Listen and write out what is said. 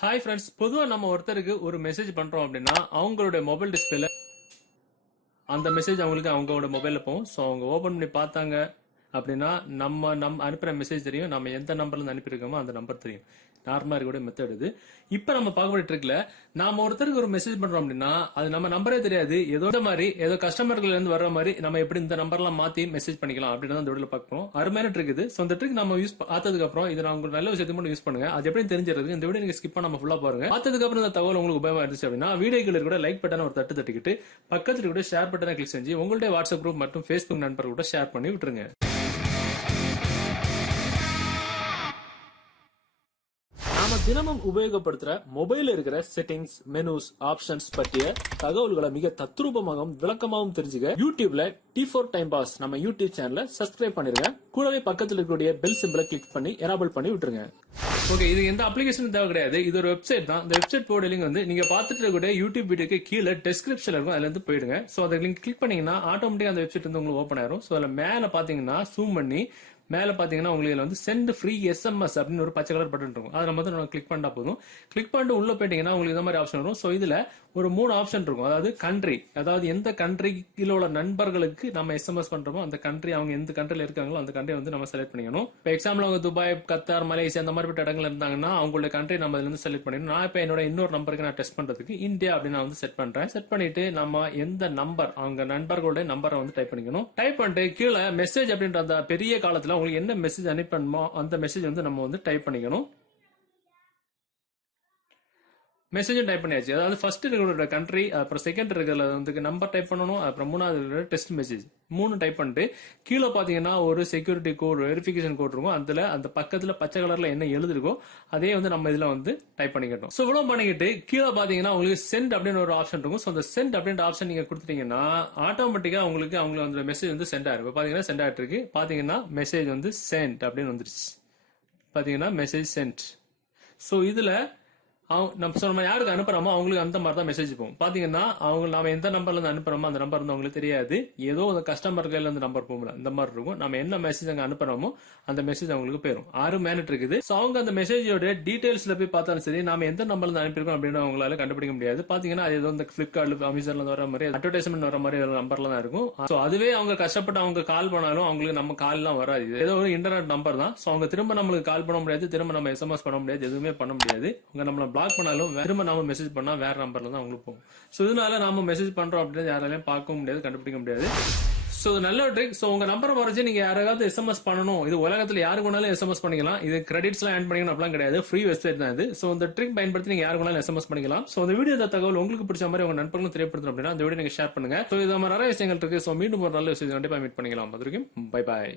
Hi friends, பொதுவாக நம்ம ஒருத்தருக்கு ஒரு மெசேஜ் பண்றோம் அப்படின்னா அவங்களோட மொபைல் டிஸ்பிளேல அந்த மெசேஜ் அவங்களோட மொபைல்ல போகும். ஸோ அவங்க ஓபன் பண்ணி பார்த்தாங்க அப்படின்னா நம்ம அனுப்புற மெசேஜ் தெரியும், நம்ம எந்த நம்பர்ல இருந்து அனுப்பியிருக்கோமோ அந்த நம்பர் தெரியும். நார்மலா இருக்கக்கூடிய மெத்தட் இது. இப்ப நம்ம பார்க்கக்கூடிய ட்ரிக்ல நாம ஒருத்தருக்கு ஒரு மெசேஜ் பண்றோம் அப்படின்னா அது நம்ம நம்பரே தெரியாது, ஏதோ கஸ்டமர்கள் இருந்து வர்ற மாதிரி நம்ம எப்படி இந்த நம்பர்லாம் மாத்தி மெசேஜ் பண்ணிக்கலாம் அப்படின்னு அந்த வீடியோல பார்க்கணும். அருமையான ட்ரிக் இது. ஸோ இந்த ட்ரிக் நம்ம யூஸ் பார்த்ததுக்கு அப்புறம் இதை நான் உங்களுக்கு நல்ல விஷயத்தை மட்டும் யூஸ் பண்ணுங்க. அது எப்படி தெரிஞ்சிருக்கு இந்த வீடியோ நீங்க ஸ்கிப் பண்ணாம ஃபுல்லா பாருங்க. பார்த்ததுக்கு அப்புறம் இந்த தகவல் உங்களுக்கு உபயோகமா இருந்துச்சு அப்படின்னா வீடியோக்கள் கூட லைக் பட்டனை ஒரு தட்டு தட்டிக்கிட்டு பக்கத்துல கூட ஷேர் பட்டனை கிளிக் செஞ்சு உங்களுடைய வாட்ஸ்அப் குரூப் மற்றும் ஃபேஸ்புக் நண்பர்கள் கூட ஷேர் பண்ணி விட்டுருங்க. நாம தினமும் உபயோகப்படுத்துற மொபைல் இருக்கிற செட்டிங்ஸ், மெனுஸ், ஆப்ஷன்ஸ் பற்றிய தகவல்களை மிக தத்ரூபமாகவும் விளக்கமாகவும் தெரிஞ்சுக்க யூடியூப்ல T4 டைம் பாஸ் நம்ம யூடியூப் சேனலை சப்ஸ்கிரைப் பண்ணிருங்க. கூடவே பக்கத்தில் இருக்கக்கூடிய பெல் சிம்பிளை கிளிக் பண்ணி எனேபிள் பண்ணி விட்டுருங்க. ஓகே, இது எந்த அப்ளிகேஷனும் தேவை கிடையாது. இது ஒரு வெப்சைட் தான். இந்த வெப்சைட் போர்டு லிங்க் வந்து நீங்க பார்த்துட்டு இருக்கக்கூடிய யூடியூப் வீடியோக்கு கீழே டெஸ்கிரிப்ஷன்ல இருக்கும், அதுல இருந்து போயிடுங்க. ஸோ அதை லிங்க் கிளிக் பண்ணீங்கன்னா ஆட்டோமேட்டிக்கா அந்த வெப்சைட் வந்து உங்களுக்கு ஓப்பன் ஆயிரும். ஸோ அதுல மேல பாத்தீங்கன்னா ஜூம் பண்ணி மேல பாத்தீங்கன்னா உங்களுக்கு வந்து சென்ட் ஃப்ரீ எஸ்எம்எஸ் அப்படின்னு ஒரு பச்சை கலர் பட்டன் இருக்கும். அதை நம்ம வந்து கிளிக் பண்ணா போதும். கிளிக் பண்ணிட்டு உள்ள போயிட்டீங்கன்னா உங்களுக்கு இந்த மாதிரி ஆப்ஷன் வரும். ஸோ இதுல ஒரு 3 ஆப்ஷன் இருக்கும். அதாவது கண்ட்ரி, அதாவது எந்த கண்ட்ரியில உள்ள நண்பர்களுக்கு நம்ம எஸ்எம்எஸ் பண்றோமோ அந்த கண்ட்ரி, அவங்க எந்த கண்ட்ரில இருக்காங்களோ அந்த கண்ட்ரி வந்து நம்ம செலக்ட் பண்ணிக்கணும். இப்போ எக்ஸாம்பிள் அவங்க துபாய், கத்தார், மலேசியா அந்த மாதிரி இடங்கள் இருந்தாங்கன்னா அவங்களோட கண்ட்ரி நம்ம இதுல இருந்து செலக்ட் பண்ணிடணும். நான் இப்போ என்னோட இன்னொரு நம்பருக்கு நான் டெஸ்ட் பண்றதுக்கு இந்தியா அப்படின்னு நான் வந்து செட் பண்றேன். செட் பண்ணிட்டு நம்ம எந்த நம்பர், அவங்க நண்பர்களுடைய நம்பரை வந்து டைப் பண்ணிக்கணும். டைப் பண்ணிட்டு கீழே மெசேஜ் அப்படின்ற அந்த பெரிய காலத்துல உங்களுக்கு என்ன மெசேஜ் அனுப்பணுமோ அந்த மெசேஜ் வந்து நம்ம வந்து டைப் பண்ணிக்கணும். மெசேஜும் டைப் பண்ணியாச்சு. அதாவது ஃபர்ஸ்ட் இருக்கிற கண்ட்ரி, அப்புறம் செகண்ட் இருக்கிற வந்து நம்பர் டைப் பண்ணணும், அப்புறம் மூணாவது டெஸ்ட் மெசேஜ் 3 டைப் பண்ணிட்டு கீழே பாத்தீங்கன்னா ஒரு செக்யூரிட்டி கோட், வெரிஃபிகேஷன் கோட் இருக்கும். அதுல அந்த பக்கத்துல பச்சை கலர்ல என்ன எழுதிருக்கோ அதே வந்து நம்ம இதுல வந்து டைப் பண்ணிக்கிட்டோம். ஸோ இவ்வளவு பண்ணிக்கிட்டு கீழே பாத்தீங்கன்னா உங்களுக்கு சென்ட் அப்படின்னு ஒரு ஆப்ஷன் இருக்கும். ஸோ அந்த சென்ட் அப்படின்ற ஆப்ஷன் நீங்க கொடுத்துட்டீங்கன்னா ஆட்டோமேட்டிக்கா உங்களுக்கு அந்த மெசேஜ் வந்து சென்ட் ஆயிருக்கு. பாத்தீங்கன்னா சென்ட் ஆயிட்டு இருக்கு. பாத்தீங்கன்னா மெசேஜ் வந்து சென்ட் அப்படின்னு வந்துருச்சு. பாத்தீங்கன்னா மெசேஜ் சென்ட். ஸோ இதுல நம்ம யாருக்கு அனுப்புறோமோ அவங்களுக்கு அந்த மாதிரி தான் மெசேஜ் போகும். பாத்தீங்கன்னா நாம எந்த நம்பர்ல இருந்து அனுப்புறோமோ அந்த நம்பர் வந்து அவங்களுக்கு தெரியாது, ஏதோ அந்த கஸ்டமர் கையில இருந்து நம்பர் போகல இந்த மாதிரி இருக்கும். நம்ம என்ன மெசேஜ் அங்க அனுப்புறோமோ அந்த மெசேஜ் அவங்களுக்கு போயிடும். 6 மேனட் இருக்குது. ஸோ அவங்க அந்த மெசேஜோட டீடைல்ஸ்ல போய் பார்த்தாலும் சரி நாம எந்த நம்பர்ல இருந்து அனுப்பியிருக்கோம் அப்படின்னு அவங்களால கண்டுபிடிக்க முடியாது. பாத்தீங்கன்னா அது ஏதோ இந்த பிளிப்கார்ட்ல, அமேசான்ல வர மாதிரி அட்வர்டைஸ்மெண்ட் வர மாதிரி நம்பர்ல தான் இருக்கும். ஸோ அதுவே அவங்க கஷ்டப்பட்டு அவங்க கால் பண்ணாலும் அவங்களுக்கு நம்ம கால் எல்லாம் வராது. ஏதோ ஒரு இன்டர்நெட் நம்பர் தான். ஸோ அவங்க திரும்ப நம்மளுக்கு கால் பண்ண முடியாது, திரும்ப நம்ம எஸ்எம்எஸ் பண்ண முடியாது, எதுவுமே பண்ண முடியாது. அவங்க நம்மள பிளாக் பண்ணாலும் திரும்ப நாம மெசேஜ் பண்ணா வேற நம்பர்ல தான் அவங்களுக்கு போகும். சோ இதனால நாம மெசேஜ் பண்றோம் அப்படின்னு யாராலையும் பார்க்க முடியாது, கண்டுபிடிக்க முடியாது. சோ நல்ல ட்ரிக். சோ உங்க நம்பரை வரைச்சு நீங்க யாராவது எஸ்எம்எஸ் பண்ணணும், இது உலகத்துல யாருக்கு வேணாலும் எஸ்எம்எஸ் பண்ணிக்கலாம். இது கிரெடிட்ஸ் எல்லாம் ஆட் பண்ணிக்கணும் அப்படிலாம் கிடையாது, ஃப்ரீ வெப்சைட் தான் இது. சோ இந்த ட்ரிக் பயன்படுத்தி நீங்க யாருக்கு வேணாலும் எஸ்எம்எஸ் பண்ணிக்கலாம். சோ இந்த வீடியோ தகவல் உங்களுக்கு பிடிச்ச மாதிரி உங்க நண்பர்களும் தெரியப்படுத்தணும் அப்படின்னா இந்த வீடியோ நீங்க ஷேர் பண்ணுங்க. சோ இது மாதிரி நிறைய விஷயங்கள் இருக்கு. சோ மீண்டும் ஒரு நல்ல விஷயம் கண்டிப்பா மீட் பண்ணிக்கலாம். அது வரைக்கும் பை பாய்.